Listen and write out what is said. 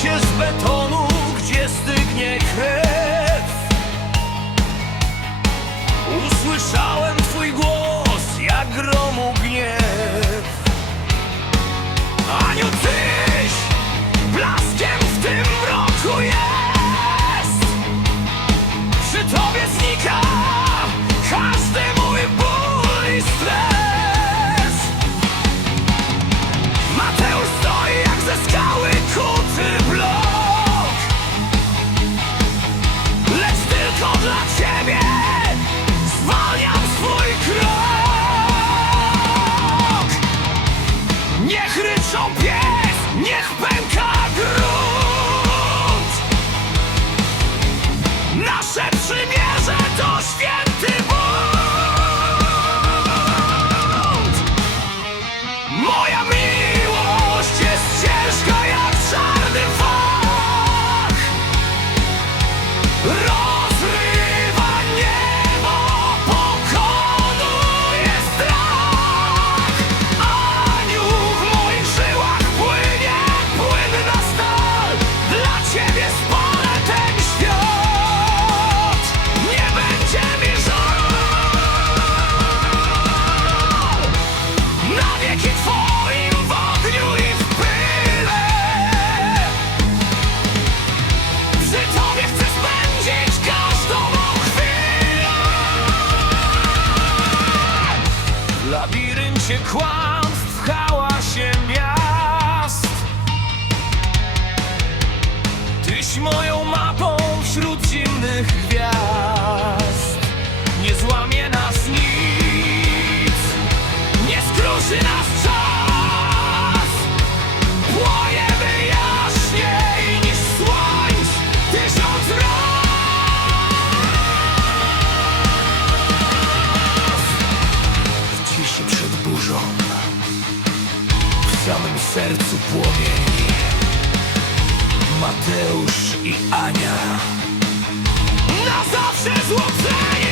świecie z betonu. sua chave. nasze przymierze kłamstw hałasiem miast. Tyś moja sercu płomień Mateusz i Ania. Na zawsze złodzenie